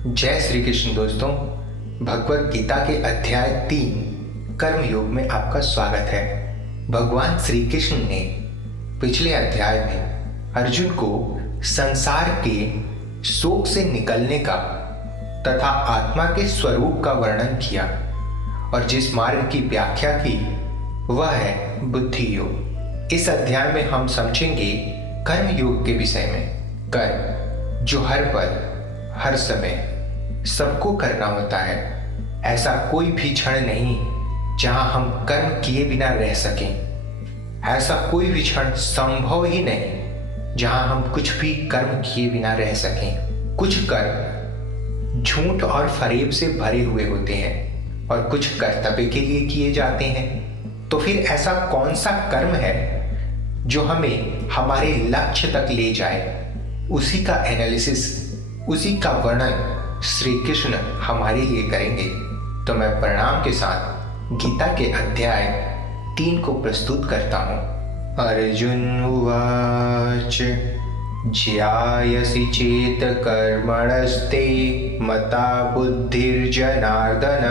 जय श्री कृष्ण दोस्तों। भगवत गीता के अध्याय 3 कर्म योग में आपका स्वागत है। भगवान श्री कृष्ण ने पिछले अध्याय में अर्जुन को संसार के शोक से निकलने का तथा आत्मा के स्वरूप का वर्णन किया और जिस मार्ग की व्याख्या की वह है बुद्धि योग। इस अध्याय में हम समझेंगे कर्म योग के विषय में। कर्म जो हर पल हर समय सबको करना होता है। ऐसा कोई भी क्षण नहीं जहां हम कर्म किए बिना रह सकें। ऐसा कोई भी क्षण संभव ही नहीं जहां हम कुछ भी कर्म किए बिना रह सकें। कुछ कर्म झूठ और फरेब से भरे हुए होते हैं और कुछ कर्तव्य के लिए किए जाते हैं। तो फिर ऐसा कौन सा कर्म है जो हमें हमारे लक्ष्य तक ले जाए? उसी का एनालिसिस, उसी का वर्णन श्री कृष्ण हमारे लिए करेंगे। तो मैं प्रणाम के साथ गीता के अध्याय 3 को प्रस्तुत करता हूँ। अर्जुन उवाच ज्यायसि चेत कर्मणस्ते मता बुद्धिर्जनार्दन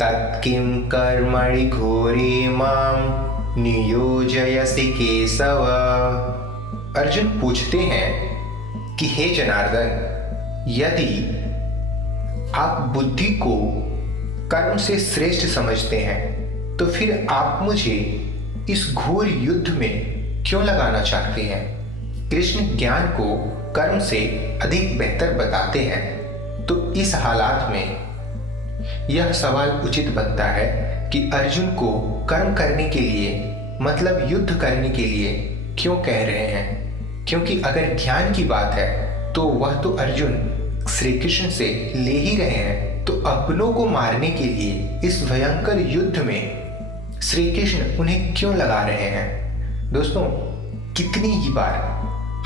तत्किं कर्मणि घोरे मां नियोजयसि केशव। अर्जुन पूछते हैं कि हे जनार्दन, यदि आप बुद्धि को कर्म से श्रेष्ठ समझते हैं तो फिर आप मुझे इस घोर युद्ध में क्यों लगाना चाहते हैं? कृष्ण ज्ञान को कर्म से अधिक बेहतर बताते हैं। तो इस हालात में यह सवाल उचित बनता है कि अर्जुन को कर्म करने के लिए मतलब युद्ध करने के लिए क्यों कह रहे हैं? क्योंकि अगर ज्ञान की बात है तो वह तो अर्जुन श्री कृष्ण से ले ही रहे हैं। तो अपनों को मारने के लिए इस भयंकर युद्ध में श्री कृष्ण उन्हें क्यों लगा रहे हैं? दोस्तों, कितनी ही बार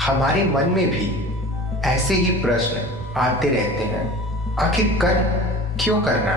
हमारे मन में भी ऐसे ही प्रश्न आते रहते हैं। आखिर कर्म क्यों करना?